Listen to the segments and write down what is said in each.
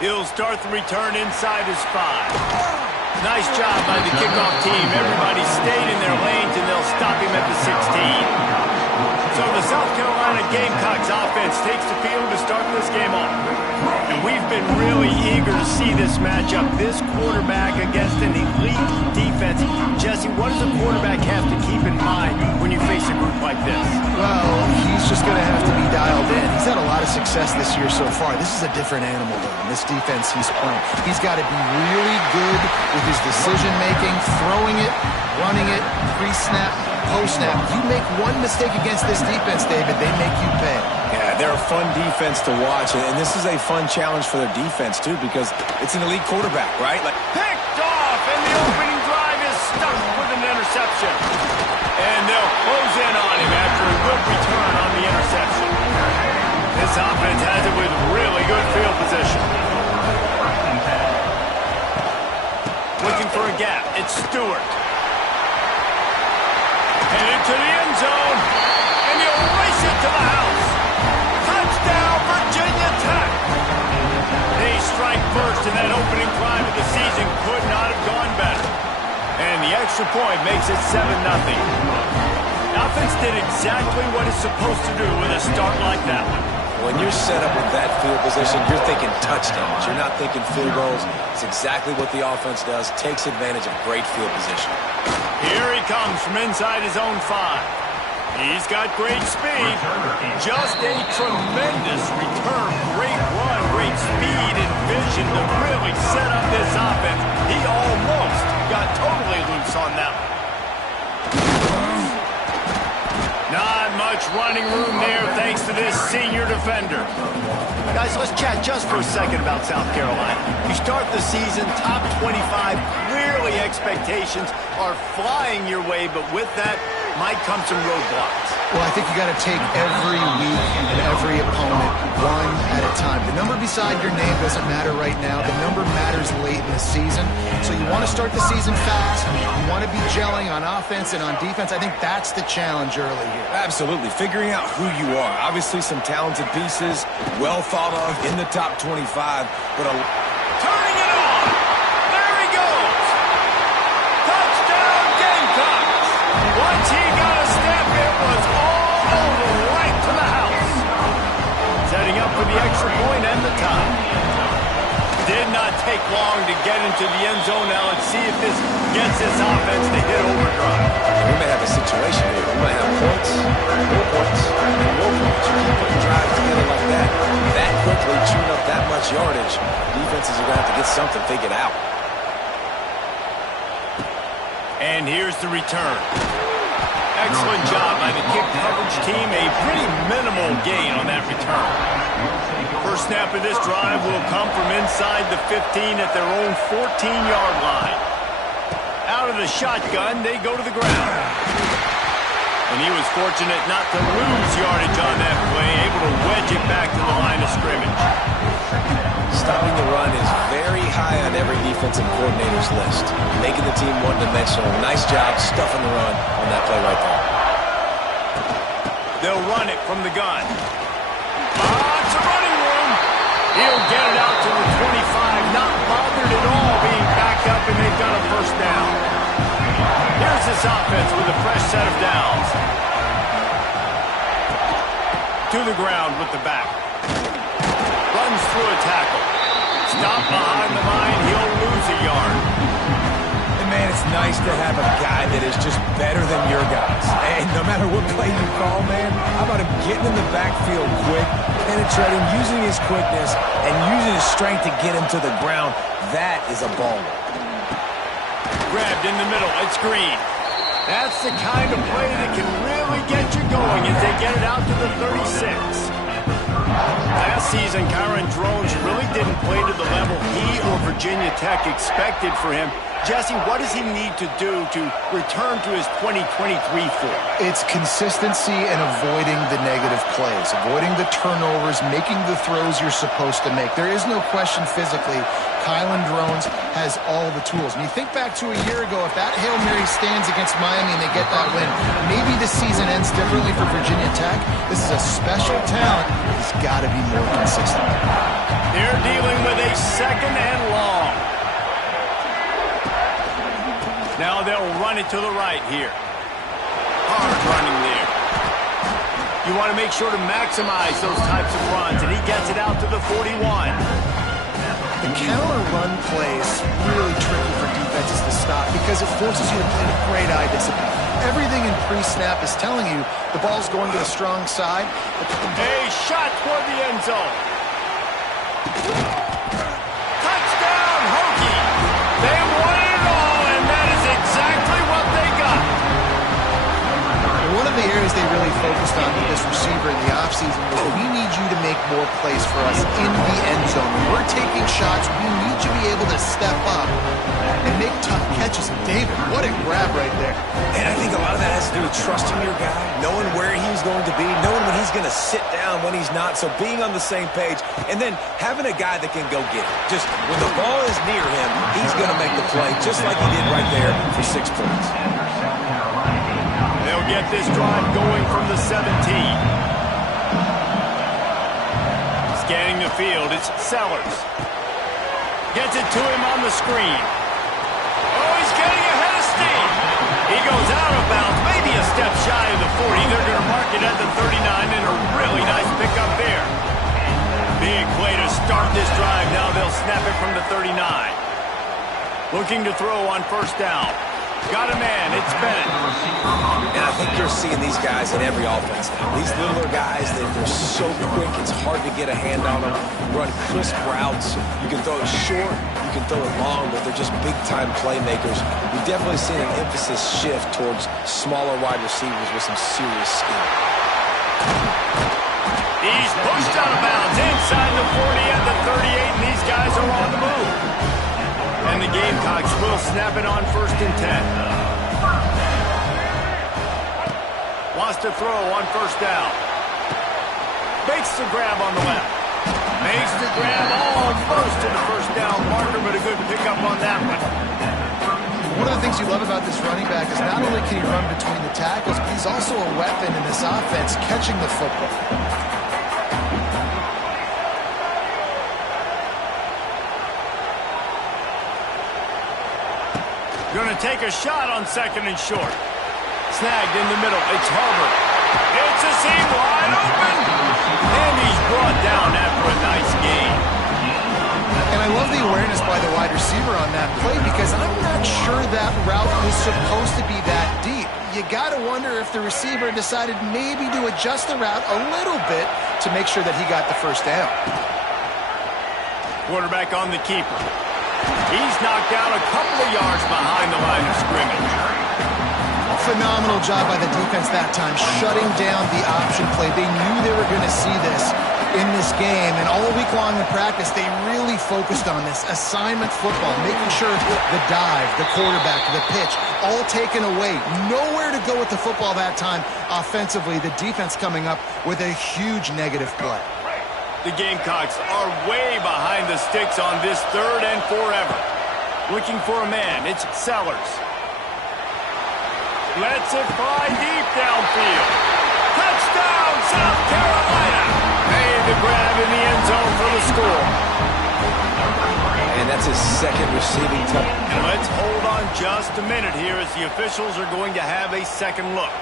He'll start the return inside his 5. Nice job by the kickoff team. Everybody stayed in their lanes, and they'll stop him at the 16. So the South Carolina Gamecocks offense takes the field to start this game off. And we've been really eager to see this matchup. This quarterback against an elite defense. Jesse, what does a quarterback have to keep in mind when you face a group like this? Well, he's just going to have to be dialed in. He's had a lot of success this year so far. This is a different animal, though, in this defense he's playing. He's got to be really good with his decision-making, throwing it, running it, pre-snap, post-snap. You make one mistake against this defense, David, they make you pay. Yeah, they're a fun defense to watch, and this is a fun challenge for their defense, too, because it's an elite quarterback, right? Picked off, and the opening drive is stuffed with an interception. And they'll close in on him after a good return on the interception. This offense has it with really good field position. Looking for a gap. It's Stewart. Headed to the end zone, and he'll race it to the house. Touchdown, Virginia Tech. They strike first, and that opening drive of the season could not have gone better. And the extra point makes it 7-0. Offense did exactly what it's supposed to do with a start like that one. When you're set up with that field position, you're thinking touchdowns. You're not thinking field goals. It's exactly what the offense does. Takes advantage of great field position. Here he comes from inside his own 5. He's got great speed. Just a tremendous return. Great run, great speed and vision to really set up this offense. He almost got totally loose on that one. Not much running room there thanks to this senior defender. Guys, let's chat just for a second about South Carolina. You start the season top 25. Clearly expectations are flying your way, but with that might come some roadblocks. Well, I think you got to take every week and every opponent one at a time. The number beside your name doesn't matter right now. The number matters late in the season. So you want to start the season fast. You want to be gelling on offense and on defense. I think that's the challenge early here. Absolutely. Figuring out who you are. Obviously some talented pieces, well thought of in the top 25, but turning it on. There he goes. Touchdown Gamecocks. Once he got a step, it was all over right to the house. Setting up for the extra point and the tie. Did not take long to get into the end zone. Now let's see if this gets this offense to hit overdrive. We may have a situation here. We might have points, more points, and more points. You keep putting drives together like that quickly, chewing up that much yardage. Defenses are going to have to get something figured out. And here's the return. Excellent job by the kick coverage team. A pretty minimal gain on that return. First snap of this drive will come from inside the 15 at their own 14-yard line. Out of the shotgun, they go to the ground. And he was fortunate not to lose yardage on that play, able to wedge it back to the line of scrimmage. Stopping the run is very high on every defensive coordinator's list. Making the team one-dimensional. Nice job stuffing the run on that play right there. They'll run it from the gun. Lots of running room. He'll get it out to the 25. Not bothered at all being backed up, and they've got a first down. Here's this offense with a fresh set of downs. To the ground with the back. Runs through a tackle. Stop behind the line. He'll lose a yard. And man, it's nice to have a guy that is just better than your guys. And no matter what play you call, man, how about him getting in the backfield quick, penetrating, using his quickness, and using his strength to get him to the ground. That is a baller. Grabbed in the middle. It's Green. That's the kind of play that can really get you going as they get it out to the 36. Last season, Kyron Drones really didn't play to the level he or Virginia Tech expected for him. Jesse, what does he need to do to return to his 2023 form? It's consistency and avoiding the negative plays, avoiding the turnovers, making the throws you're supposed to make. There is no question physically Kylan Drones has all the tools. And you think back to a year ago, if that Hail Mary stands against Miami and they get that win, maybe the season ends differently for Virginia Tech. This is a special talent. He's got to be more consistent. They're dealing with a second and long. Now they'll run it to the right here. Hard running there. You want to make sure to maximize those types of runs, and he gets it out to the 41. The counter run plays really tricky for defenses to stop because it forces you to play with great eye discipline. Everything in pre-snap is telling you the ball's going to the strong side. A shot toward the end zone. Touchdown, Hokie! They won it all, and that is exactly what they got. One of the areas they really focused on with this receiver in the offseason was we need you to make more plays for us in the end zone. When we're taking shots, we need you to be able to step up and make tough catches. And David, what a grab right there. And I think a lot of that has to do with trusting your guy, knowing where he's going to be, knowing when he's going to sit down, when he's not, so being on the same page, and then having a guy that can go get it. Just when the ball is near him, he's going to make the play, just like he did right there for 6 points. They'll get this drive going from the 17. Scanning the field, it's Sellers. Gets it to him on the screen. Oh, he's getting ahead of steam. He goes out of bounds, maybe a step shy of the 40. They're going to mark it at the 39, and a really nice pickup there. Big play to start this drive. Now they'll snap it from the 39. Looking to throw on first down. Got a man, it's Bennett. And I think you're seeing these guys in every offense now. These littler guys, they're so quick, it's hard to get a hand on them. Run crisp routes. You can throw it short, you can throw it long, but they're just big-time playmakers. We've definitely seen an emphasis shift towards smaller wide receivers with some serious skill. He's pushed out of bounds inside the 40 and the 38, and these guys are on the move. And the Gamecocks will snap it on first and 10. Wants to throw on first down. Makes the grab on the left. Makes the grab almost to the first down marker, but a good pickup on that one. One of the things you love about this running back is not only can he run between the tackles, but he's also a weapon in this offense catching the football. Going to take a shot on second and short. Snagged in the middle. It's Harvard. It's a seam wide open. And he's brought down after a nice gain. And I love the awareness by the wide receiver on that play because I'm not sure that route was supposed to be that deep. You got to wonder if the receiver decided maybe to adjust the route a little bit to make sure that he got the first down. Quarterback on the keeper. He's knocked down a couple of yards behind the line of scrimmage. Phenomenal job by the defense that time, shutting down the option play. They knew they were going to see this in this game, and all week long in practice, they really focused on this assignment football, making sure the dive, the quarterback, the pitch, all taken away. Nowhere to go with the football that time offensively. The defense coming up with a huge negative play. The Gamecocks are way behind the sticks on this third and forever. Looking for a man, it's Sellers. Lets it fly deep downfield. Touchdown, South Carolina! Made the grab in the end zone for the score. And that's his second receiving touchdown. And let's hold on just a minute here as the officials are going to have a second look.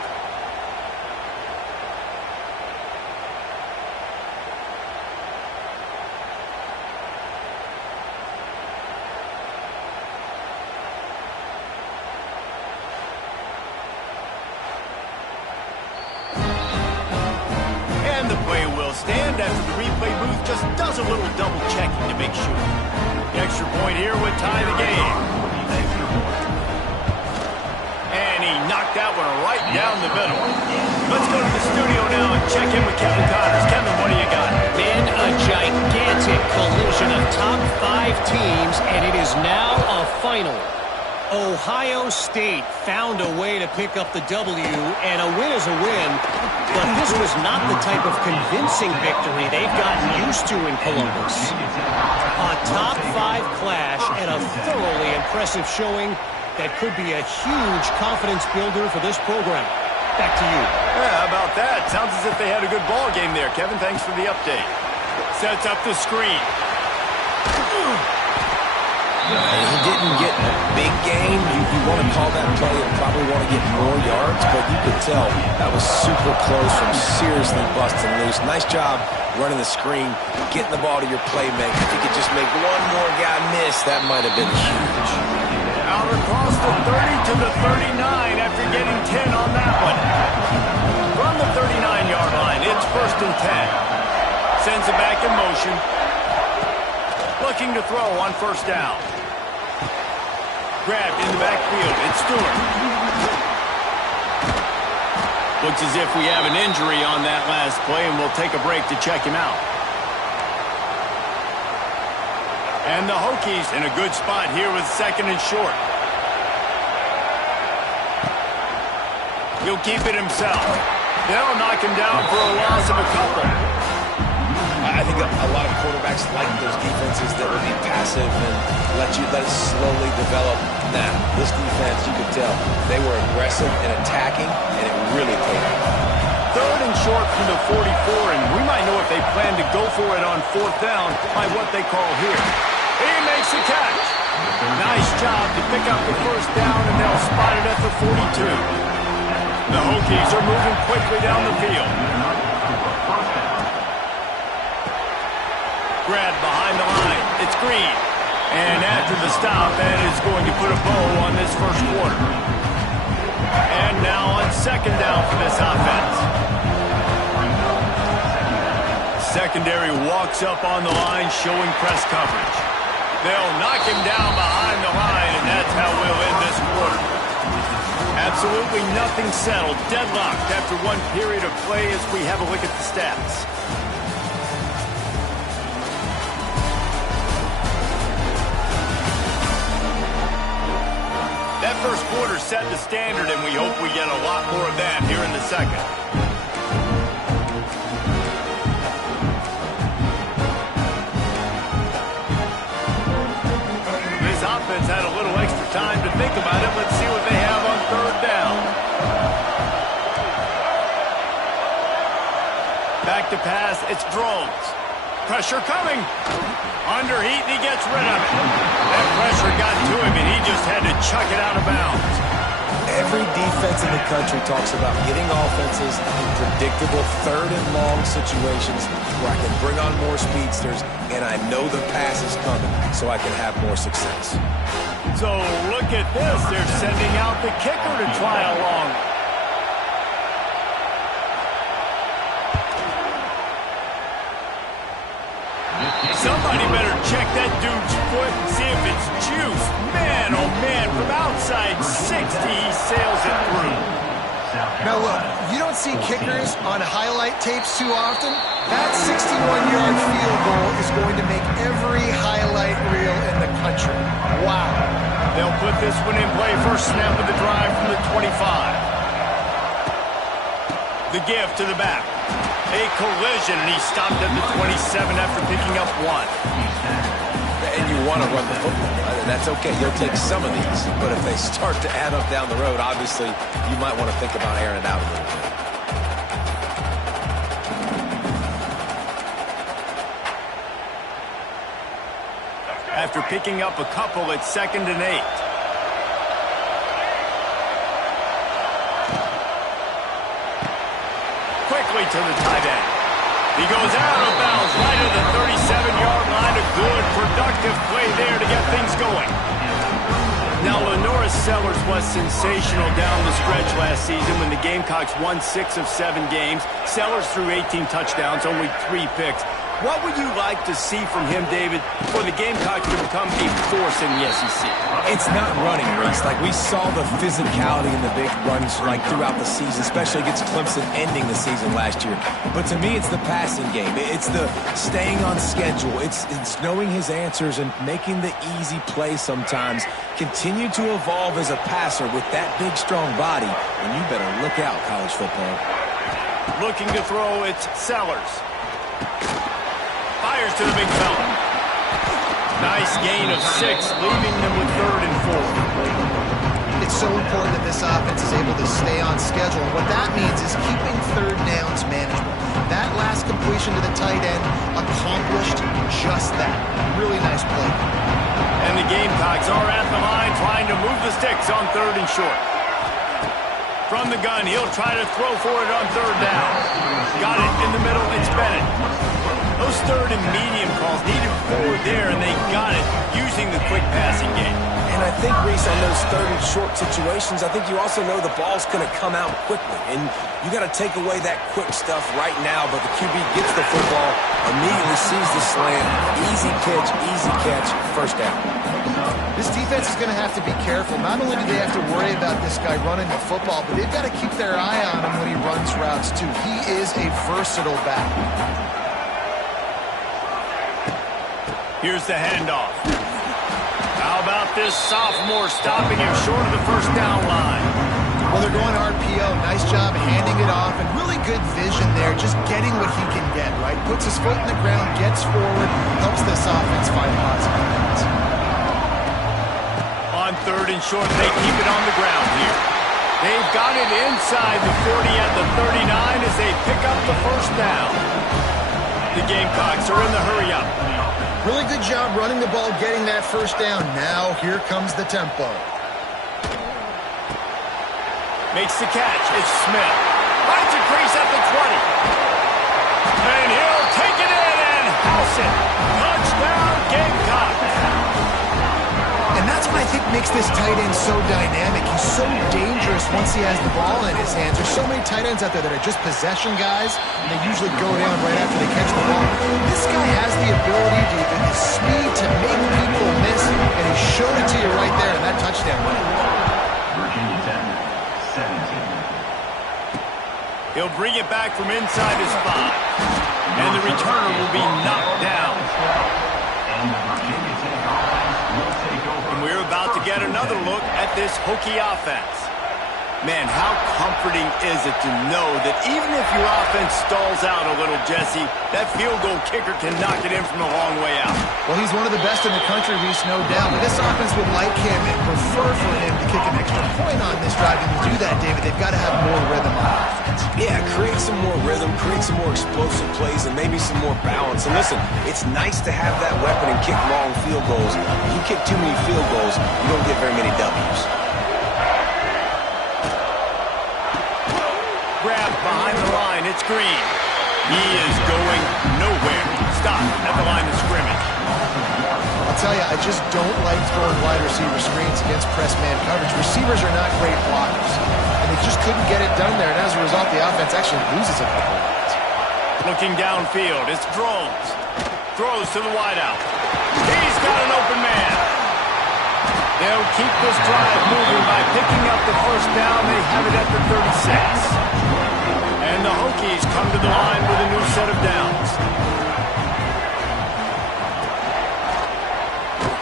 Stand after the replay booth just does a little double checking to make sure. The extra point here would tie the game. And he knocked that one right down the middle. Let's go to the studio now and check in with Kevin Connors. Kevin, what do you got? Been a gigantic collision of top 5 teams, and it is now a final. Ohio State found a way to pick up the W, and a win is a win, but this was not the type of convincing victory they've gotten used to in Columbus. A top-5 clash and a thoroughly impressive showing that could be a huge confidence builder for this program. Back to you. Yeah, how about that? Sounds as if they had a good ball game there. Kevin, thanks for the update. Sets up the screen. He didn't get a big gain. You want to call that play and probably want to get more yards, but you could tell that was super close from seriously busting loose. Nice job running the screen, getting the ball to your playmaker. If you could just make one more guy miss, that might have been huge. Out across the 30 to the 39 after getting 10 on that one. From the 39-yard line, it's 1st and 10. Sends it back in motion. Looking to throw on 1st down. Grabbed in the backfield. It's Stewart. Looks as if we have an injury on that last play, and we'll take a break to check him out. And the Hokies in a good spot here with 2nd and short. He'll keep it himself. They'll knock him down for a loss of a couple. I think a lot of quarterbacks like those defenses that will be passive and let it slowly develop. Now, this defense, you could tell, they were aggressive and attacking, and it really paid off. 3rd and short from the 44, and we might know if they plan to go for it on 4th down by what they call here. He makes the catch. Nice job to pick up the 1st down, and they'll spot it at the 42. The Hokies are moving quickly down the field. Grabbed behind the line. It's Green. And after the stop, that is going to put a bow on this 1st quarter. And now on 2nd down for this offense. Secondary walks up on the line, showing press coverage. They'll knock him down behind the line, and that's how we'll end this quarter. Absolutely nothing settled. Deadlocked after one period of play as we have a look at the stats. That 1st quarter set the standard, and we hope we get a lot more of that here in the 2nd. This offense had a little extra time to think about it. Let's see what they have on 3rd down. Back to pass, it's Drones. Pressure coming. Under heat, and he gets rid of it. That pressure got to him, and he just had to chuck it out of bounds. Every defense in the country talks about getting offenses in predictable 3rd and long situations where I can bring on more speedsters, and I know the pass is coming, so I can have more success. So look at this. They're sending out the kicker to try along. Somebody better check that dude's foot and see if it's juiced. Man, oh man, from outside 60, he sails it through. Now look, you don't see kickers on highlight tapes too often. That 61-yard field goal is going to make every highlight reel in the country. Wow. They'll put this one in play. 1st snap of the drive from the 25. The give to the back. A collision, and he stopped at the 27 after picking up 1. And you want to run the football. That's okay. You'll take some of these. But if they start to add up down the road, obviously, you might want to think about airing it out a little bit. After picking up a couple, it's 2nd and 8. Quickly to the tight end. He goes out of bounds right at the 37-yard line. A good, productive play there to get things going. Now, Lenora Sellers was sensational down the stretch last season when the Gamecocks won 6 of 7 games. Sellers threw 18 touchdowns, only 3 picks. What would you like to see from him, David, for the Gamecocks to become a force in the SEC? It's not running, Reese. Like, we saw the physicality in the big runs like throughout the season, especially against Clemson ending the season last year. But to me, it's the passing game. It's the staying on schedule. It's knowing his answers and making the easy play sometimes. Continue to evolve as a passer with that big, strong body, and you better look out, college football. Looking to throw, it's Sellers. Fires to the big fella. Nice gain of 6, leaving them with 3rd and 4. It's so important that this offense is able to stay on schedule. And what that means is keeping 3rd downs manageable. That last completion to the tight end accomplished just that. Really nice play. And the Gamecocks are at the line trying to move the sticks on 3rd and short. From the gun, he'll try to throw for it on 3rd down. Got it in the middle, it's Bennett. Those 3rd and medium calls needed 4 there, and they got it using the quick passing game. And I think, Reese, on those 3rd and short situations, I think you also know the ball's going to come out quickly. And you got to take away that quick stuff right now, but the QB gets the football, immediately sees the slant, easy pitch, easy catch, 1st down. This defense is going to have to be careful. Not only do they have to worry about this guy running the football, but they've got to keep their eye on him when he runs routes, too. He is a versatile back. Here's the handoff. How about this sophomore stopping him short of the 1st down line? Well, they're going RPO. Nice job handing it off, and really good vision there, just getting what he can get, right? Puts his foot in the ground, gets forward, helps this offense find positive points. On 3rd and short, they keep it on the ground here. They've got it inside the 40 at the 39 as they pick up the 1st down. The Gamecocks are in the hurry-up. Really good job running the ball, getting that 1st down. Now, here comes the tempo. Makes the catch. It's Smith. Finds a crease at the 20. And he'll take it in and house it. Touchdown, Gamecocks. And that's what I think makes this tight end so dynamic. He's so dangerous once he has the ball in his hands. There's so many tight ends out there that are just possession guys, and they usually go down right after they catch the ball. This guy has the ability to, with his speed, to make people miss, and he showed it to you right there in that touchdown run. Virginia Tech, 17. He'll bring it back from inside his 5. And the returner will be knocked down. And the Virginia Tech offense will take over. And we're about to get another look at this Hokie offense. Man, how comforting is it to know that even if your offense stalls out a little, Jesse, that field goal kicker can knock it in from a long way out. Well, he's one of the best in the country, Reese, no doubt. But this offense would like him and prefer for him to kick an extra point on this drive. And to do that, David, they've got to have more rhythm on offense. Yeah, create some more rhythm, create some more explosive plays, and maybe some more balance. And listen, it's nice to have that weapon and kick long field goals. If you kick too many field goals, you don't get very many W's. Grab behind the line, it's Green. He is going nowhere. Stop at the line of scrimmage. I'll tell you, I just don't like throwing wide receiver screens against press man coverage. Receivers are not great blockers, and they just couldn't get it done there. And as a result, the offense actually loses a couple of yards. Looking downfield, it's Drones. Throws to the wideout. He's got an open man. They'll keep this drive moving by picking up the 1st down. They have it at the 36. And the Hokies come to the line with a new set of downs.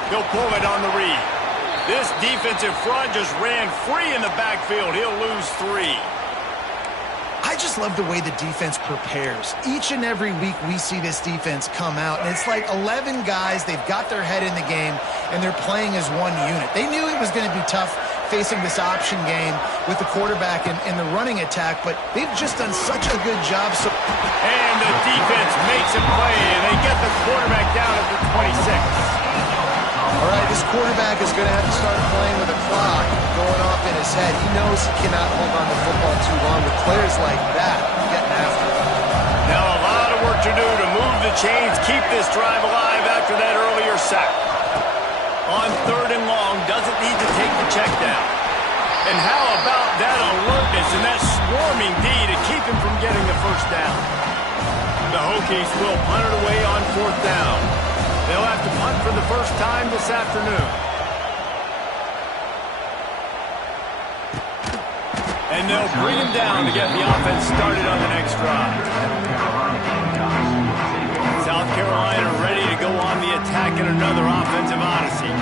He'll pull it on the read. This defensive front just ran free in the backfield. He'll lose 3. I just love the way the defense prepares. Each and every week we see this defense come out, and it's like 11 guys, they've got their head in the game, and they're playing as one unit. They knew it was going to be tough facing this option game with the quarterback in the running attack, but they've just done such a good job. And the defense makes a play, and they get the quarterback down at the 26. All right, this quarterback is going to have to start playing with a clock going off in his head. He knows he cannot hold on to football too long with players like that getting after him. Now a lot of work to do to move the chains, keep this drive alive after that earlier sack. On 3rd and long, doesn't need to take the check down. And how about that alertness and that swarming D to keep him from getting the 1st down? The Hokies will punt it away on 4th down. They'll have to punt for the first time this afternoon. And they'll bring him down to get the offense started on the next drive. South Carolina ready to go on the attack in another offensive odyssey.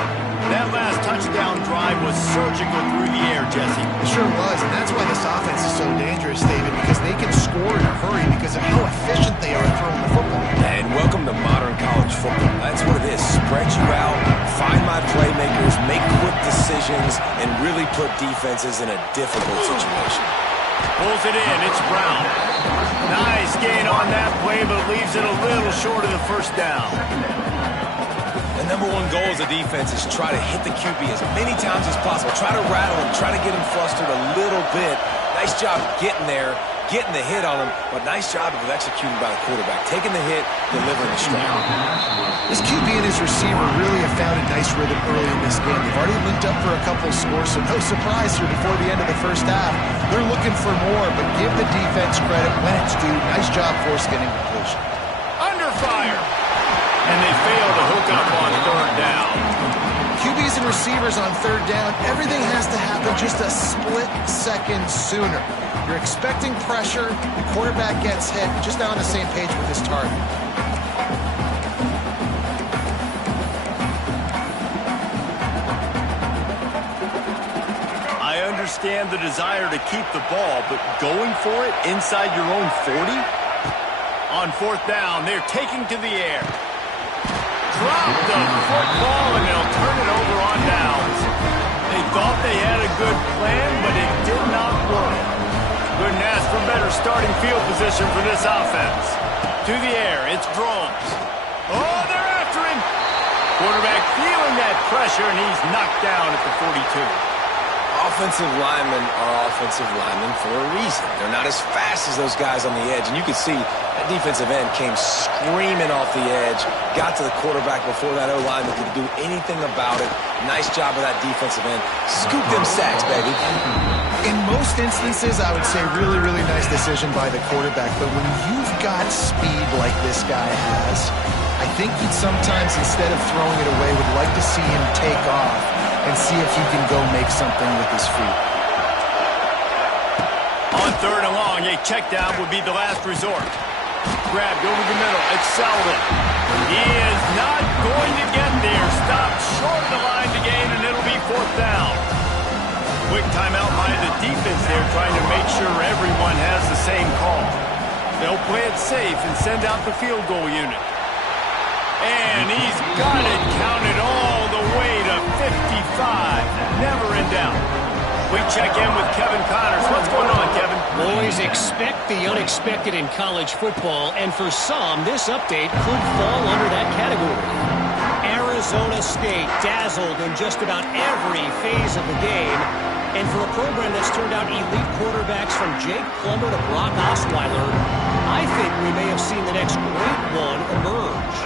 That last touchdown drive was surgical through the air, Jesse. It sure was, and that's why this offense is so dangerous, David, because they can score in a hurry because of how efficient they are throwing the football. And welcome to modern college football. That's what it is. Spread you out, find my playmakers, make quick decisions, and really put defenses in a difficult situation. Pulls it in. It's Brown. Nice gain on that play, but leaves it a little short of the first down. The number one goal as a defense is try to hit the QB as many times as possible. Try to rattle him. Try to get him flustered a little bit. Nice job getting there, getting the hit on him, but nice job of executing by the quarterback. Taking the hit, delivering the strike. This QB and his receiver really have found a nice rhythm early in this game. They've already linked up for a couple of scores, so no surprise here before the end of the first half. They're looking for more, but give the defense credit when it's due. Nice job force getting completion. Under fire. And they fail to hook up on 3rd down. QBs and receivers on 3rd down, everything has to happen just a split second sooner. You're expecting pressure, the quarterback gets hit, just not on the same page with his target. I understand the desire to keep the ball, but going for it inside your own 40? On 4th down, they're taking to the air. Drop the football, and they'll turn it over on downs. They thought they had a good plan, but it did not work. Couldn't ask for better starting field position for this offense. To the air, it's Drones. Oh, they're after him. Quarterback feeling that pressure, and he's knocked down at the 42. Offensive linemen are offensive linemen for a reason. They're not as fast as those guys on the edge. And you can see that defensive end came screaming off the edge, got to the quarterback before that O-lineman could do anything about it. Nice job of that defensive end. Scoop them sacks, baby. In most instances, I would say really, really nice decision by the quarterback. But when you've got speed like this guy has, I think he'd sometimes, instead of throwing it away, would like to see him take off and see if he can go make something with his feet. On 3rd and long, a check down would be the last resort. Grabbed over the middle. It's Selden. He is not going to get there. Stopped short of the line to gain, and it'll be 4th down. Quick timeout by the defense there, trying to make sure everyone has the same call. They'll play it safe and send out the field goal unit. And he's got it counted all the way to 55. Never in doubt. We check in with Kevin Connors. What's going on, Kevin? Boys, expect the unexpected in college football, and for some, this update could fall under that category. Arizona State dazzled in just about every phase of the game, and for a program that's turned out elite quarterbacks from Jake Plummer to Brock Osweiler, I think we may have seen the next great one emerge.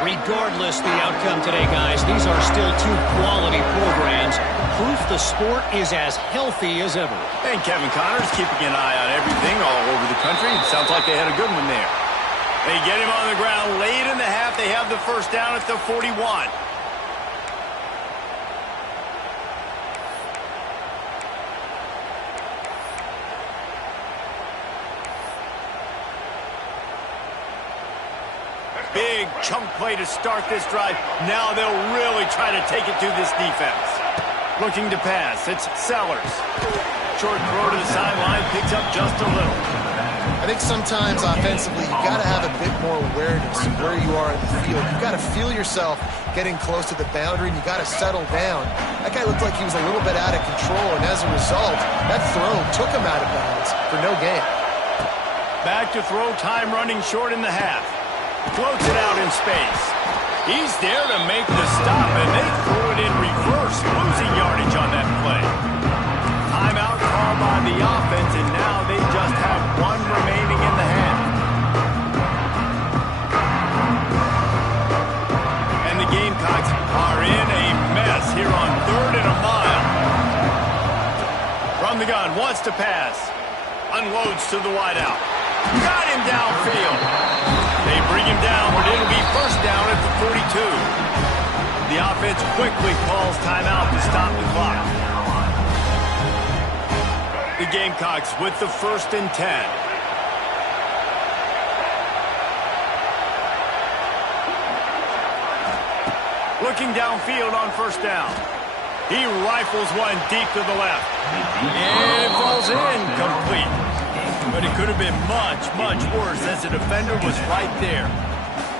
Regardless the outcome today, guys, these are still two quality programs. Proof the sport is as healthy as ever. And Kevin Connors keeping an eye on everything all over the country. It sounds like they had a good one there. They get him on the ground late in the half. They have the first down at the 41. Big chunk play to start this drive. Now they'll really try to take it to this defense. Looking to pass. It's Sellers. Short throw to the sideline. Picks up just a little. I think sometimes offensively you got to have a bit more awareness of where you are in the field. You've got to feel yourself getting close to the boundary, and you got to settle down. That guy looked like he was a little bit out of control, and as a result, that throw took him out of bounds for no gain. Back to throw time, running short in the half. Floats it out in space. He's there to make the stop, and they threw it in reverse, losing yardage on that play. Timeout called by the offense, and now they just have one remaining in the half. And the Gamecocks are in a mess here on 3rd and a mile. From the gun, wants to pass. Unloads to the wideout. Got him downfield. First down at the 42. The offense quickly calls timeout to stop the clock. The Gamecocks with the 1st and 10. Looking downfield on first down. He rifles one deep to the left. And it falls incomplete. But it could have been much, much worse as the defender was right there.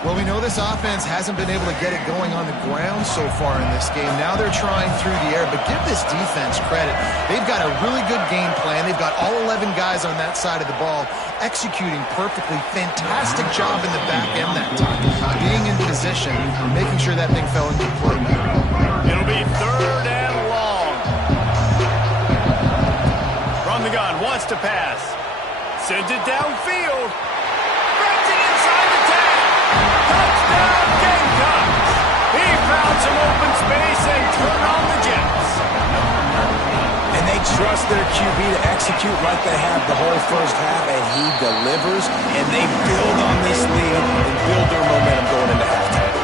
Well, we know this offense hasn't been able to get it going on the ground so far in this game. Now they're trying through the air, but give this defense credit. They've got a really good game plan. They've got all 11 guys on that side of the ball executing perfectly. Fantastic job in the back end that time. Being in position, making sure that thing fell into play. It'll be 3rd and long. From the gun, wants to pass. Sends it downfield. Brings it inside the 10. Touchdown, Gamecocks! He found some open space and turned on the Jets. And they trust their QB to execute like they have the whole first half, and he delivers, and they build on this lead and build their momentum going into halftime.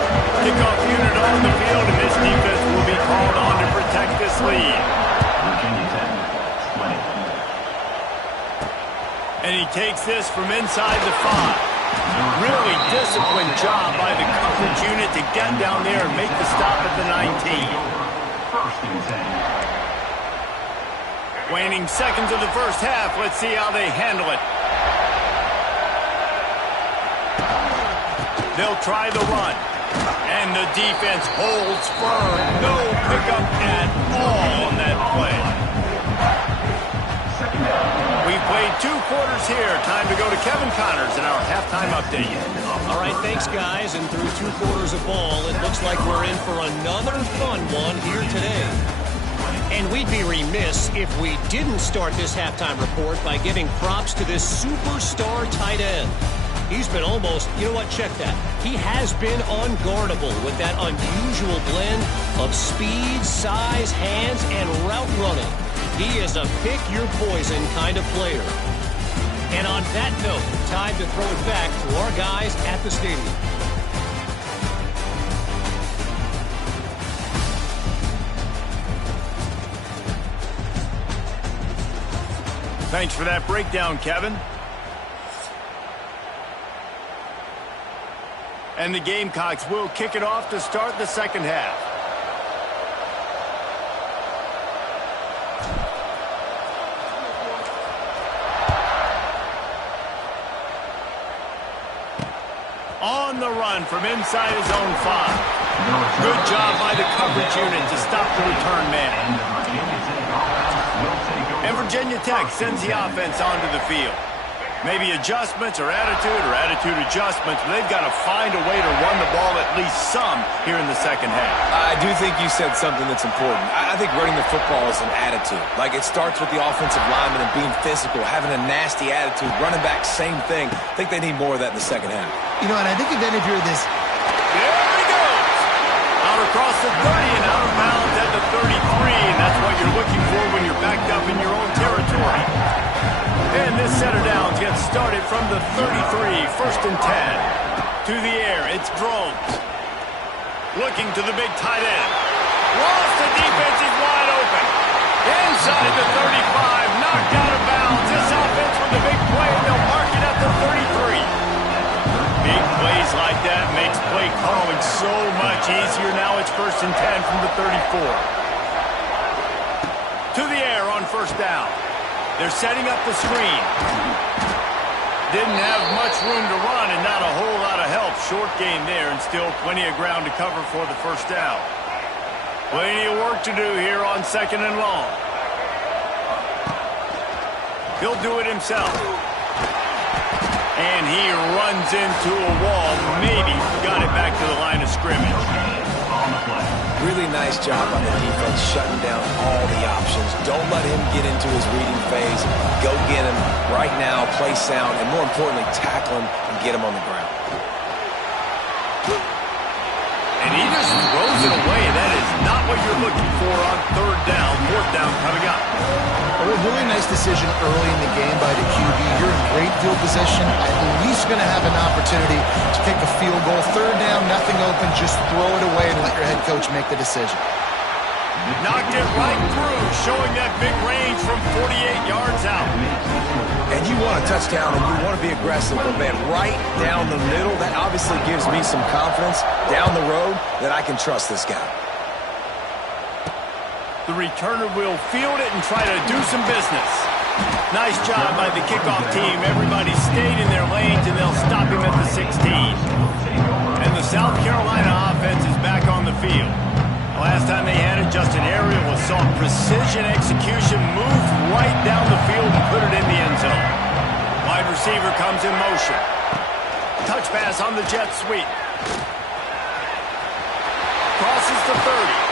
Kickoff unit on the field, and this defense will be called on to protect this lead. And he takes this from inside the 5. Really disciplined job by the coverage unit to get down there and make the stop at the 19. Waning seconds of the first half. Let's see how they handle it. They'll try the run. And the defense holds firm. No pickup at all on that play. We've played 2 quarters here. Time to go to Kevin Connors in our halftime update. All right, thanks, guys. And through 2 quarters of ball, it looks like we're in for another fun one here today. And we'd be remiss if we didn't start this halftime report by giving props to this superstar tight end. He's been almost, you know what, check that. He has been unguardable with that unusual blend of speed, size, hands, and route running. He is a pick-your-poison kind of player. And on that note, time to throw it back to our guys at the stadium. Thanks for that breakdown, Kevin. And the Gamecocks will kick it off to start the second half. On the run from inside his own 5. Good job by the coverage unit to stop the return man. And Virginia Tech sends the offense onto the field. Maybe adjustments or attitude adjustments, but they've got to find a way to run the ball at least some here in the second half. I do think you said something that's important. I think running the football is an attitude. Like, it starts with the offensive lineman and being physical, having a nasty attitude. Running back, same thing. I think they need more of that in the second half. You know, and I think if any of you are this... There he goes! Out across the 30 and out of bounds at the 33, and that's what you're looking for when you're backed up in your own territory. And this setter down gets started from the 33, 1st and 10. To the air, it's Drones. Looking to the big tight end. Lost the defense, is wide open. Inside the 35, knocked out of bounds. This offense with the big play, and they'll mark it at the 33. Big plays like that makes play calling so much easier. Now it's 1st and 10 from the 34. To the air on first down. They're setting up the screen. Didn't have much room to run and not a whole lot of help. Short game there and still plenty of ground to cover for the first down. Plenty of work to do here on 2nd and long. He'll do it himself. And he runs into a wall. Maybe got it back to the line of scrimmage. Really nice job on the defense, shutting down all the options. Don't let him get into his reading phase. Go get him right now, play sound, and more importantly, tackle him and get him on the ground. And he just throws it away. That is is not what you're looking for on third down. Fourth down coming up. A really nice decision early in the game by the QB. You're in great field position, at least going to have an opportunity to kick a field goal. Third down, nothing open, just throw it away and let your head coach make the decision. Knocked it right through, showing that big range from 48 yards out. And you want a touchdown and you want to be aggressive, but man, right down the middle, that obviously gives me some confidence down the road that I can trust this guy. The returner will field it and try to do some business. Nice job by the kickoff team. Everybody stayed in their lanes, and they'll stop him at the 16. And the South Carolina offense is back on the field. Last time they had it, just an aerial with some precision execution, moved right down the field and put it in the end zone. Wide receiver comes in motion. Touch pass on the jet sweep. Crosses the 30.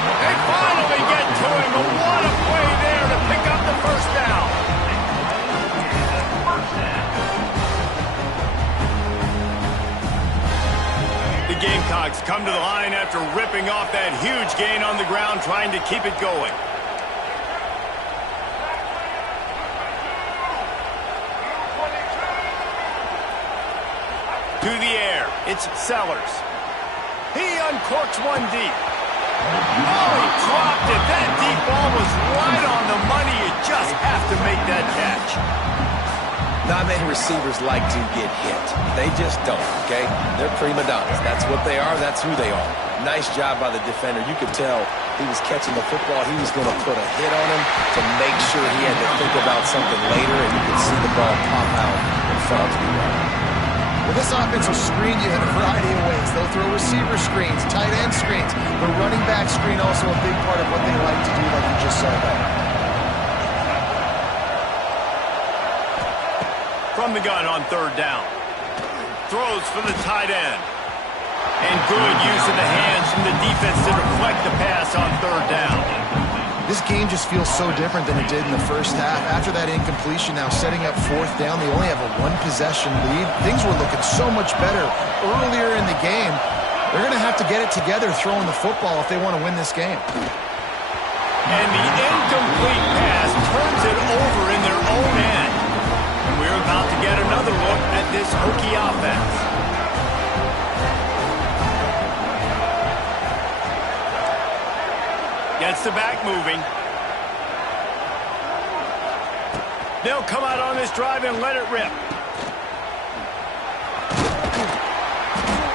They finally get to him, but what a play there to pick up the first down. The Gamecocks come to the line after ripping off that huge gain on the ground, trying to keep it going. To the air, it's Sellers. He uncorks one deep. Oh, he dropped it. That deep ball was right on the money. You just have to make that catch. Not many receivers like to get hit. They just don't, okay? They're prima donnas. That's what they are. That's who they are. Nice job by the defender. You could tell he was catching the football. He was going to put a hit on him to make sure he had to think about something later, and you could see the ball pop out and fall to the ground. Well, this offense will screen you in a variety of ways. They'll throw receiver screens, tight end screens. The running back screen also a big part of what they like to do, like you just said. From the gun on third down. Throws for the tight end. And good use of the hands from the defense to deflect the pass on third down. This game just feels so different than it did in the first half. After that incompletion, now setting up fourth down, they only have a one-possession lead. Things were looking so much better earlier in the game. They're going to have to get it together throwing the football if they want to win this game. And the incomplete pass turns it over in their own end. And we're about to get another look at this Hokie offense. Gets the back moving. They'll come out on this drive and let it rip.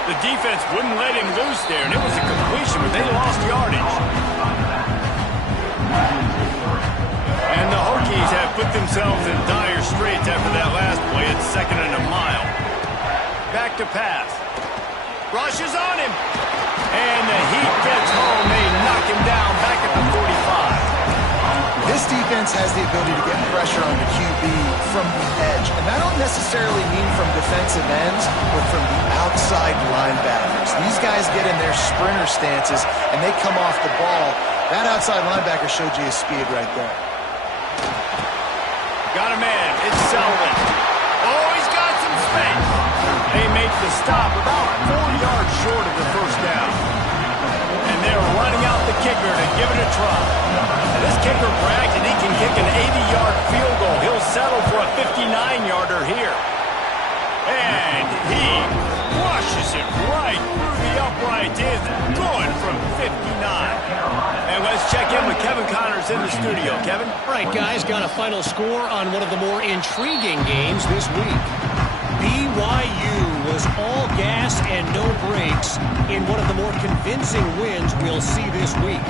The defense wouldn't let him loose there, and it was a completion, but they lost yardage. And the Hokies have put themselves in dire straits after that last play. It's 2nd and a mile. Back to pass. Rushes on him. And the heat gets home. They knock him down back at the 45. This defense has the ability to get pressure on the QB from the edge. And I don't necessarily mean from defensive ends, but from the outside linebackers. These guys get in their sprinter stances, and they come off the ball. That outside linebacker showed you his speed right there. Got a man. It's Sullivan. Oh, he's got some space. They make the stop about 4 yards short of the first down. And they're running out the kicker to give it a try. And this kicker brags that he can kick an 80-yard field goal. He'll settle for a 59-yarder here. And he rushes it right through the uprights. It's good from 59. And let's check in with Kevin Connors in the studio. Kevin? Right, guys, got a final score on one of the more intriguing games this week. BYU was all gas and no brakes in one of the more convincing wins we'll see this week.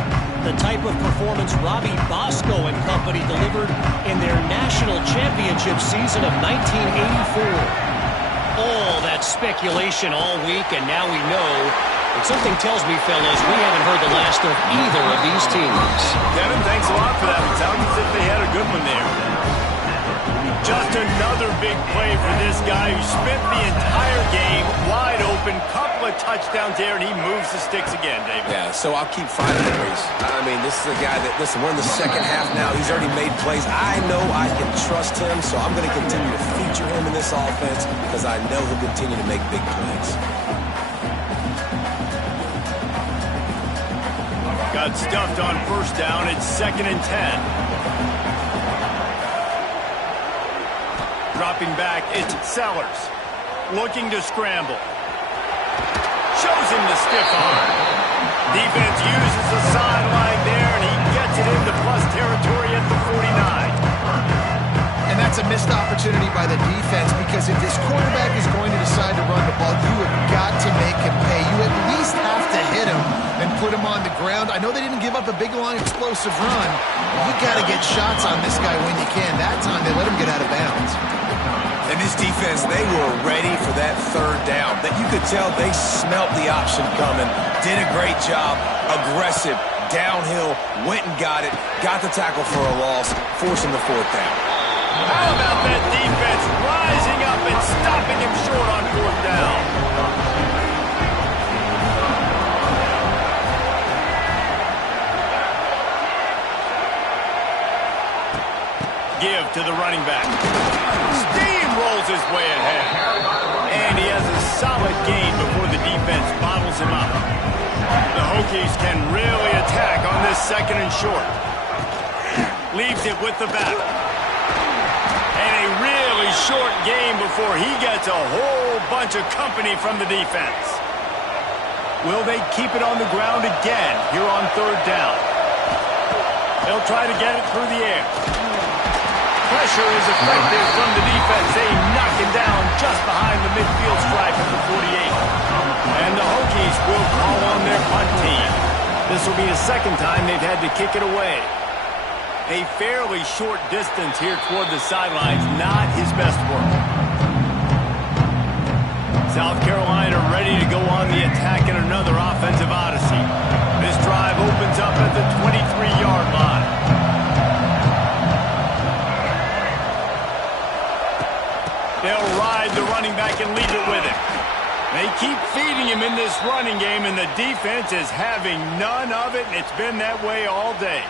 The type of performance Robbie Bosco and company delivered in their national championship season of 1984. All that speculation all week, and now we know. And something tells me, fellas, we haven't heard the last of either of these teams. Kevin, thanks a lot for that. It sounds as if they had a good one there. Just another big play for this guy who spent the entire game wide open. Couple of touchdowns there, and he moves the sticks again, David. Yeah, so I'll keep finding ways. I mean, this is a guy that, listen, we're in the second half now. He's already made plays. I know I can trust him, so I'm going to continue to feature him in this offense because I know he'll continue to make big plays. Got stuffed on first down. It's 2nd and 10. Dropping back, it's Sellers. Looking to scramble. Shows him the stiff arm. Defense uses the sideline there, and he gets it into plus territory at the 49. And that's a missed opportunity by the defense, because if this quarterback is going to decide to run the ball, you have got to make him pay. You at least have to hit him and put him on the ground. I know they didn't give up a big, long, explosive run. You got to get shots on this guy when you can. That time, they let him get out of bounds. And this defense, they were ready for that third down. That you could tell they smelt the option coming. Did a great job. Aggressive. Downhill. Went and got it. Got the tackle for a loss. Forcing the fourth down. How about that defense rising up and stopping him short on fourth down? Give to the running back. Steamrolls his way ahead. And he has a solid gain before the defense bottles him up. The Hokies can really attack on this 2nd and short. Leaves it with the back. And a really short game before he gets a whole bunch of company from the defense. Will they keep it on the ground again here on 3rd down? They'll try to get it through the air. Pressure is effective from the defense. They knock him down just behind the midfield stripe at the 48. And the Hokies will call on their punt team. This will be the 2nd time they've had to kick it away. A fairly short distance here toward the sidelines, not his best work. South Carolina ready to go on the attack in another offensive odyssey. This drive opens up at the 23-yard line. They'll ride the running back and leave it with him. They keep feeding him in this running game, and the defense is having none of it, and it's been that way all day.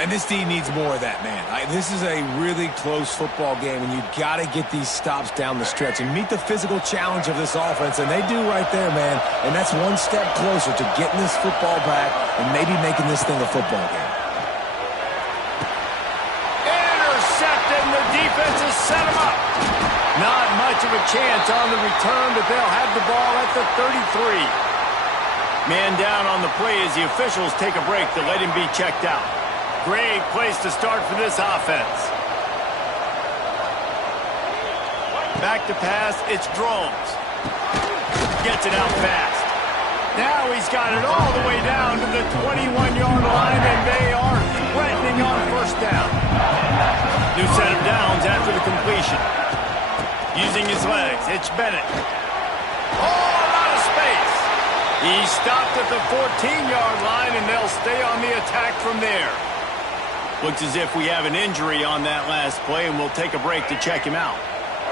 And this D needs more of that, man. This is a really close football game, and you've got to get these stops down the stretch and meet the physical challenge of this offense, and they do right there, man. And that's one step closer to getting this football back and maybe making this thing a football game. Intercepted, and the defense has set him up. Not much of a chance on the return, but they'll have the ball at the 33. Man down on the play as the officials take a break to let him be checked out. Great place to start for this offense. Back to pass, it's Drones. Gets it out fast. Now he's got it all the way down to the 21-yard line, and they are threatening on first down. New set of downs after the completion. Using his legs, it's Bennett. Oh, a lot of space. He stopped at the 14-yard line, and they'll stay on the attack from there. Looks as if we have an injury on that last play, and we'll take a break to check him out.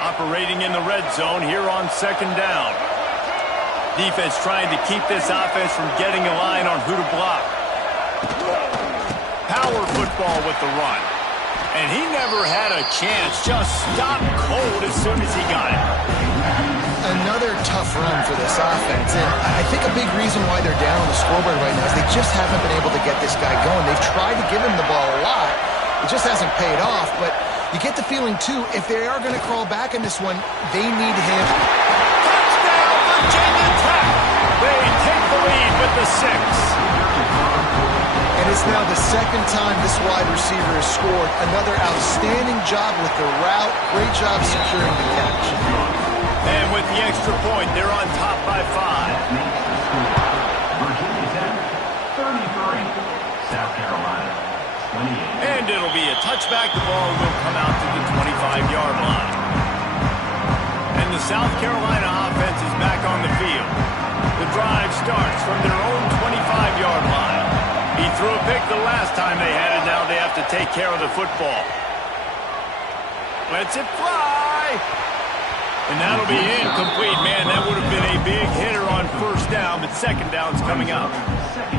Operating in the red zone here on 2nd down. Defense trying to keep this offense from getting a line on who to block. Power football with the run. And he never had a chance. Just stopped cold as soon as he got it. Another tough run for this offense, and I think a big reason why they're down on the scoreboard right now is they just haven't been able to get this guy going. They've tried to give him the ball a lot. It just hasn't paid off, but you get the feeling, too, if they are going to crawl back in this one, they need him. Touchdown, Virginia Tech! They take the lead with the 6. And it's now the 2nd time this wide receiver has scored. Another outstanding job with the route. Great job securing the catch. And with the extra point, they're on top by 5. Virginia Tech, 33. South Carolina, 28. And it'll be a touchback. The ball will come out to the 25-yard line. And the South Carolina offense is back on the field. The drive starts from their own 25-yard line. He threw a pick the last time they had it. Now they have to take care of the football. Lets it fly. And that'll be incomplete. Man, that would have been a big hitter on first down, but Second down's coming up.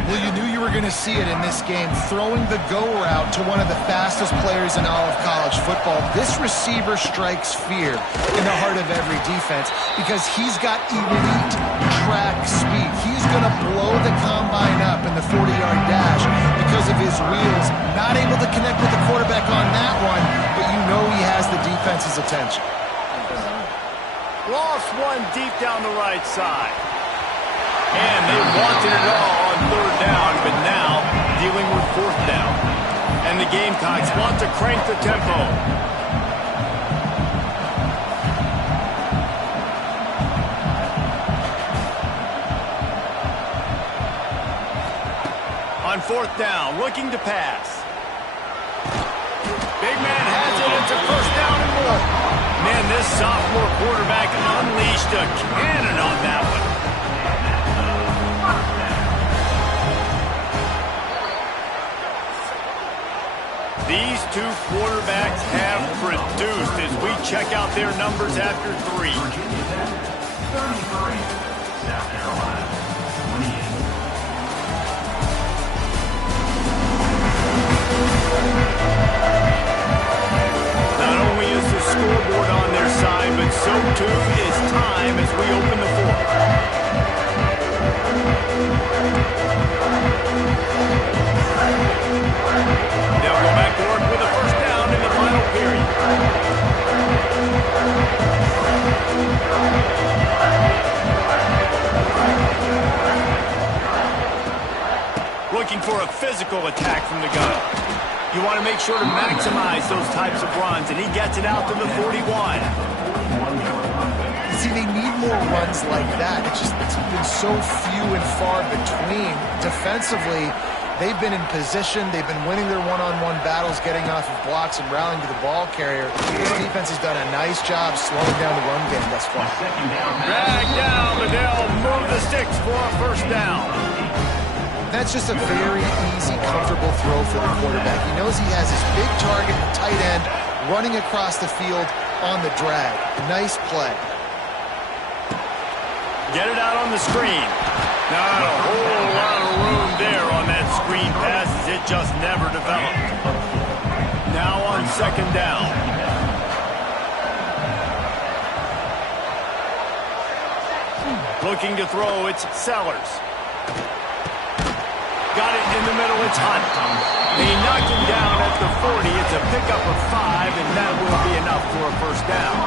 Well, you knew you were going to see it in this game. Throwing the go route to one of the fastest players in all of college football. This receiver strikes fear in the heart of every defense because he's got elite track speed. He's going to blow the combine up in the 40-yard dash because of his wheels. Not able to connect with the quarterback on that one, but you know he has the defense's attention. Lost one deep down the right side. And they wanted it all on third down, but now dealing with fourth down. And the Gamecocks want to crank the tempo. On fourth down, looking to pass. Big man has it. It's a first down and more. Man, this sophomore quarterback unleashed a cannon on that one. These two quarterbacks have produced as we check out their numbers after 3. Virginia Tech, 33. South Carolina, 28. Not only is the scoreboard on their side, but so too is time as we open the fourth. They'll go back to work with a first down in the final period. Looking for a physical attack from the gun. You want to make sure to maximize those types of runs, and he gets it out to the 41. See, they need more runs like that. It's been so few and far between. Defensively, they've been in position. They've been winning their one-on-one battles, getting off of blocks and rallying to the ball carrier. This defense has done a nice job slowing down the run game thus far. Drag down, but they'll move the sticks for a first down. That's just a very easy, comfortable throw for the quarterback. He knows he has his big target, the tight end, running across the field on the drag. Nice play. Get it out on the screen. Not a whole lot of room there on that screen pass as it just never developed. Now on second down. Looking to throw, it's Sellers. Got it in the middle, it's Hunt. He knocked him down at the 40. It's a pickup of 5, and that will be enough for a first down.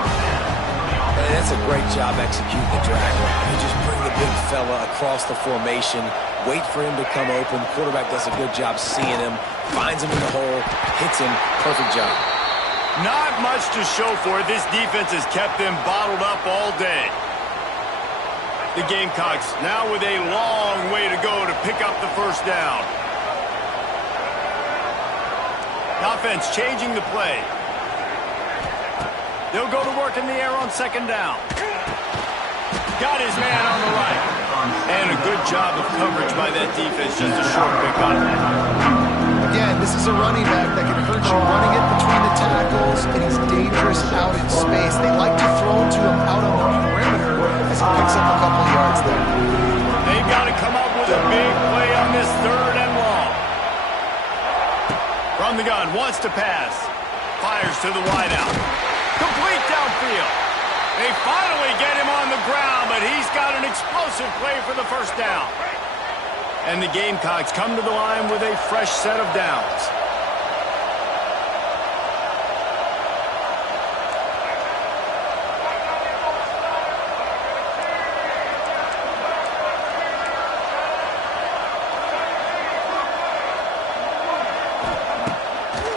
And that's a great job executing the drag route. You just bring the big fella across the formation, wait for him to come open. Quarterback does a good job seeing him, finds him in the hole, hits him. Perfect job. Not much to show for it. This defense has kept them bottled up all day. The Gamecocks now with a long way to go to pick up the first down. Offense changing the play. They'll go to work in the air on second down. Got his man on the right. And a good job of coverage by that defense. Just a short pick on that. Again, this is a running back that can hurt you running it between the tackles, and he's dangerous out in space. They like to throw to him out on the perimeter as he picks up a couple yards there. They've got to come up with a big play on this third and long. From the gun, wants to pass. Fires to the wideout. Complete downfield. They finally get him on the ground, but he's got an explosive play for the first down. And the Gamecocks come to the line with a fresh set of downs.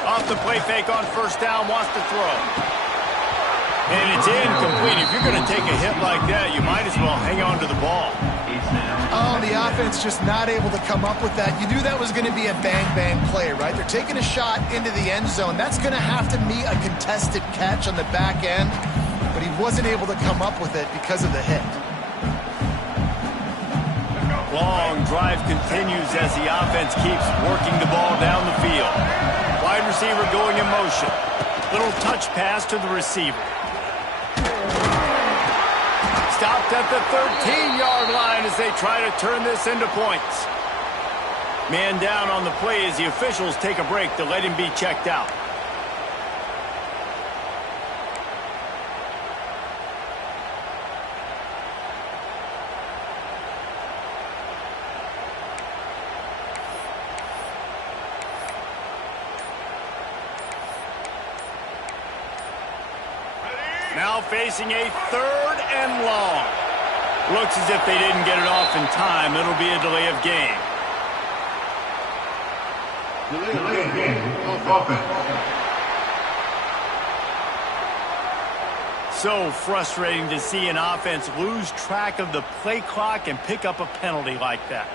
Off the play fake on first down, wants to throw. And it's incomplete. If you're going to take a hit like that, you might as well hang on to the ball. Oh, the offense just not able to come up with that. You knew that was going to be a bang-bang play, right? They're taking a shot into the end zone. That's going to have to meet a contested catch on the back end, but he wasn't able to come up with it because of the hit. Long drive continues as the offense keeps working the ball down the field. Wide receiver going in motion. Little touch pass to the receiver. stopped at the 13-yard line as they try to turn this into points. Man down on the play as the officials take a break to let him be checked out. Now facing a 3rd and long. Looks as if they didn't get it off in time. It'll be a delay of game. Delay of game. Offense. So frustrating to see an offense lose track of the play clock and pick up a penalty like that.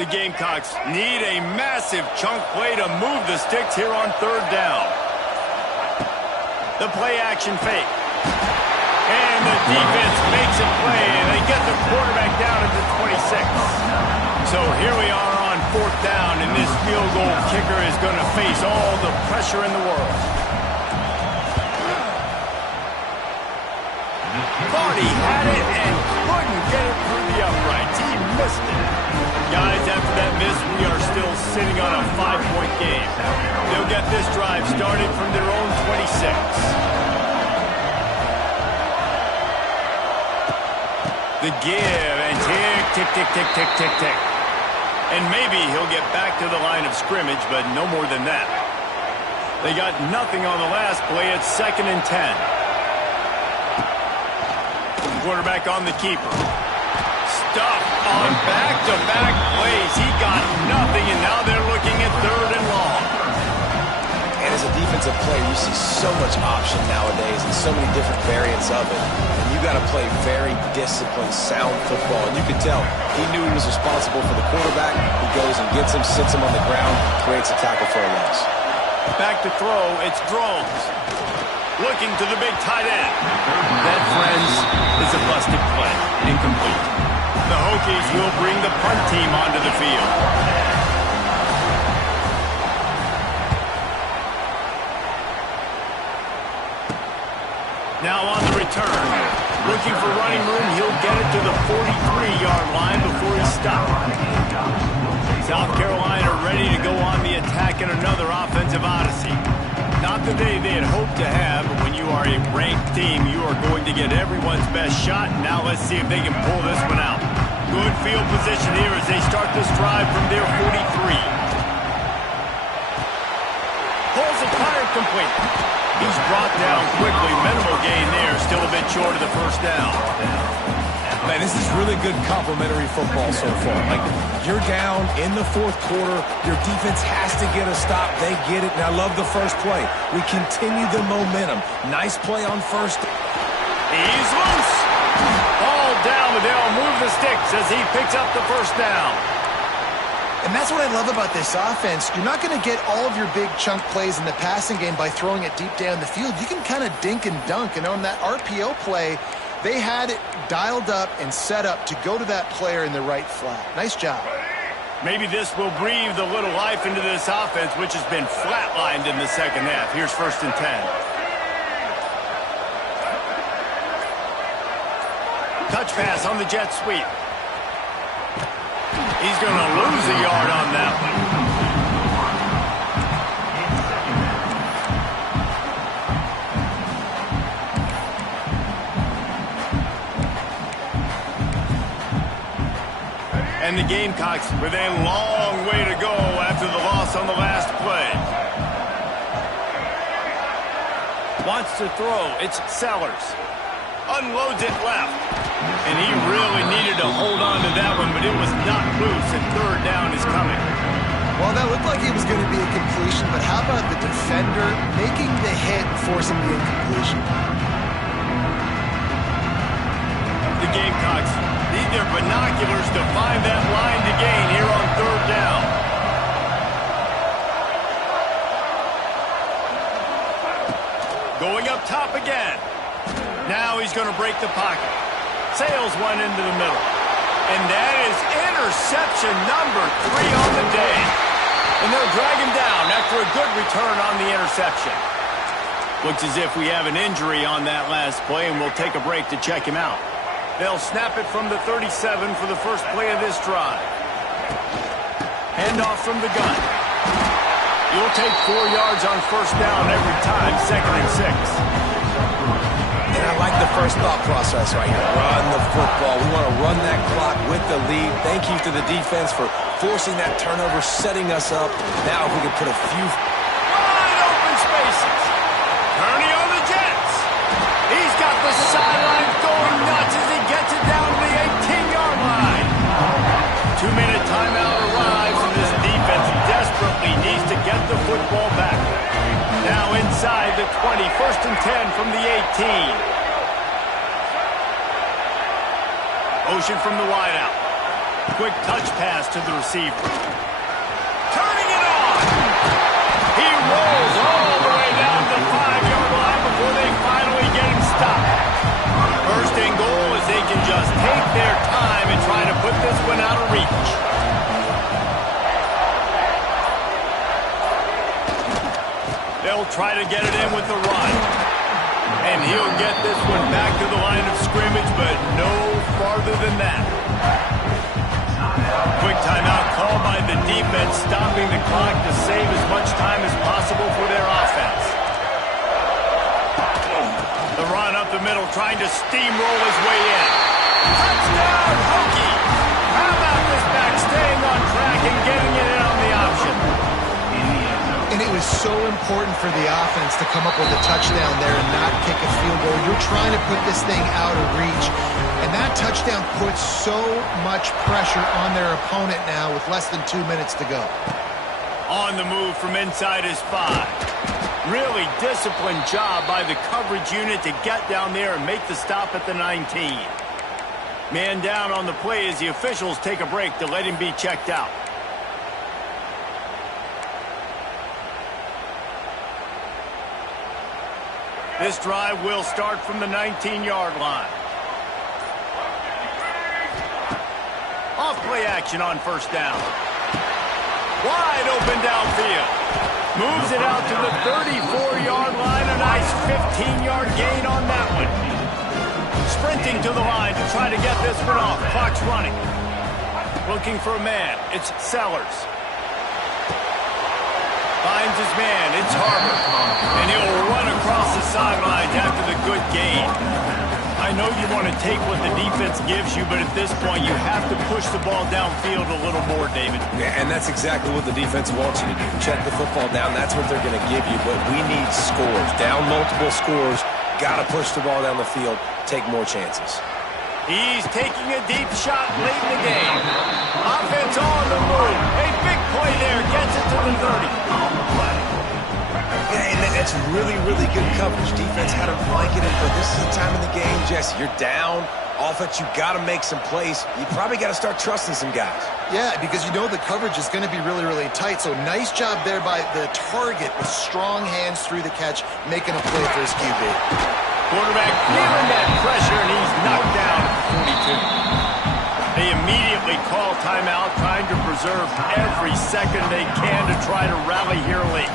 The Gamecocks need a massive chunk play to move the sticks here on 3rd down. The play action fake. And the defense makes a play, and they get the quarterback down at the 26. So here we are on 4th down, and this field goal kicker is going to face all the pressure in the world. Thought he had it and couldn't get it through the uprights. He missed it. Guys, after that miss, we are still sitting on a 5-point game. They'll get this drive started from their own 26. The give, and tick, tick, tick, tick, tick, tick, tick. And maybe he'll get back to the line of scrimmage, but no more than that. They got nothing on the last play. It's 2nd and 10. Quarterback on the keeper. Stuff on back-to-back plays. He got nothing, and now they're looking at 3rd and long. And as a defensive player, you see so much option nowadays and so many different variants of it. And you got to play very disciplined, sound football. And you could tell he knew he was responsible for the quarterback. He goes and gets him, sits him on the ground, creates a tackle for a loss. Back to throw, it's Drones. Looking to the big tight end. That, friends, is a busted play. Incomplete. The Hokies will bring the punt team onto the field. Now on the return. Looking for running room, he'll get it to the 43-yard line before he's stopped. South Carolina ready to go on the attack in another offensive odyssey. Not the day they had hoped to have, but when you are a ranked team, you are going to get everyone's best shot. Now let's see if they can pull this one out. Good field position here as they start this drive from their 43. Pulls it, fire complete. He's brought down quickly. Minimal gain there. Still a bit short of the 1st down. Man, this is really good complimentary football so far. Like, you're down in the 4th quarter. Your defense has to get a stop. They get it, and I love the first play. We continue the momentum. Nice play on 1st. He's loose. Ball down, but they'll move the sticks as he picks up the 1st down. And that's what I love about this offense. You're not going to get all of your big chunk plays in the passing game by throwing it deep down the field. You can kind of dink and dunk. And on that RPO play, they had it dialed up and set up to go to that player in the right flat. Nice job. Maybe this will breathe a little life into this offense, which has been flatlined in the 2nd half. Here's 1st and 10. Touch pass on the jet sweep. He's going to lose a yard on that one. And the Gamecocks with a long way to go after the loss on the last play. Wants to throw. It's Sellers. Unloads it left. And he really needed to hold on to that one, but it was not loose, and 3rd down is coming. Well, that looked like it was going to be a completion, but how about the defender making the hit and forcing the incompletion? The Gamecocks need their binoculars to find that line to gain here on 3rd down. Going up top again. Now he's going to break the pocket. Sails one into the middle. And that is interception number 3 on the day. a good return on the interception. Looks as if we have an injury on that last play, and we'll take a break to check him out. They'll snap it from the 37 for the first play of this drive. Handoff from the gun. You'll take 4 yards on first down every time, 2nd and 6. And I like the first thought process right here. Run the football. We want to run that clock with the lead. Thank you to the defense for forcing that turnover, setting us up. Now if we can put a few wide open spaces. Kearney on the Jets. He's got the sidelines going nuts as he gets it down to the 18-yard line. 2-minute timeout arrives, and this defense desperately needs to get the football back. Now inside the 20, 1st and 10 from the 18. Motion from the wideout. Quick touch pass to the receiver. Turning it on. He rolls all the way down to the 5-yard line before they finally get him stopped. 1st and goal as they can just take their time and try to put this one out of reach. They'll try to get it in with the run. And he'll get this one back to the line of scrimmage, but no farther than that. Quick timeout called by the defense, stopping the clock to save as much time as possible for their offense. The run up the middle, trying to steamroll his way in. Touchdown, Hokie! How about this back staying on track and getting it in on the option? And it was so important for the offense to come up with a touchdown there and not kick a field goal. You're trying to put this thing out of reach. And that touchdown puts so much pressure on their opponent now with less than 2 minutes to go. On the move from inside his 5. Really disciplined job by the coverage unit to get down there and make the stop at the 19. Man down on the play as the officials take a break to let him be checked out. This drive will start from the 19-yard line. Off play action on 1st down. Wide open downfield. Moves it out to the 34-yard line. A nice 15-yard gain on that one. Sprinting to the line to try to get this one off. Clock's running. Looking for a man. It's Sellers. Finds his man. It's Harbor. And he'll run across the sidelines after the good gain. I know you want to take what the defense gives you, but at this point you have to push the ball downfield a little more, David. Yeah, and that's exactly what the defense wants you to do. Check the football down. That's what they're going to give you, but we need scores. Down multiple scores. Got to push the ball down the field. Take more chances. He's taking a deep shot late in the game. Offense on the move. A big play there. Gets it to the 30. Yeah, and that's really, really good coverage. Defense had to blanket it, but this is the time in the game, Jesse. You're down. Offense, you got to make some plays. You probably got to start trusting some guys. Yeah, because you know the coverage is going to be really, really tight. So nice job there by the target with strong hands through the catch, making a play for his QB. Quarterback feeling that pressure, and he's knocked down at 42. They immediately call timeout, trying to preserve every second they can to try to rally here late.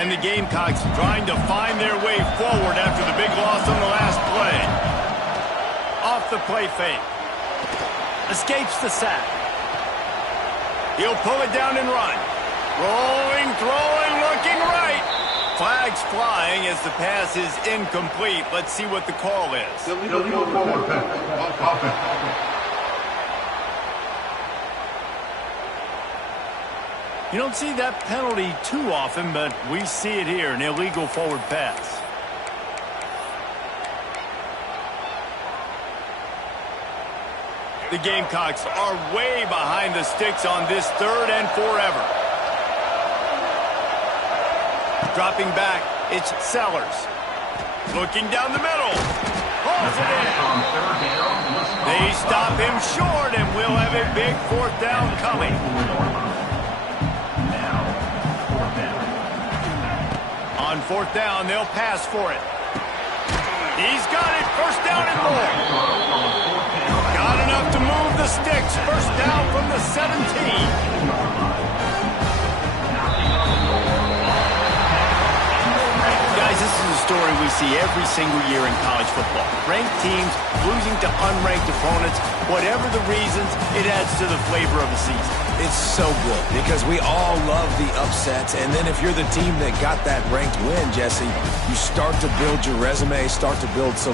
And the Gamecocks trying to find their way forward after the big loss on the last play. Off the play fake. Escapes the sack. He'll pull it down and run. Rolling, throwing, looking right. Flags flying as the pass is incomplete. Let's see what the call is. Illegal forward pass. You don't see that penalty too often, but we see it here, an illegal forward pass. The Gamecocks are way behind the sticks on this 3rd and forever. Dropping back, it's Sellers. Looking down the middle. Pulls it in. They stop him short, and we'll have a big 4th down coming. 4th down, they'll pass for it. He's got it. 1st down and more. Got enough to move the sticks. 1st down from the 17. Guys, this is a story we see every single year in college football. Ranked teams losing to unranked opponents. Whatever the reasons, it adds to the flavor of the season. It's so good because we all love the upsets. And then if you're the team that got that ranked win, Jesse, you start to build your resume, start to build some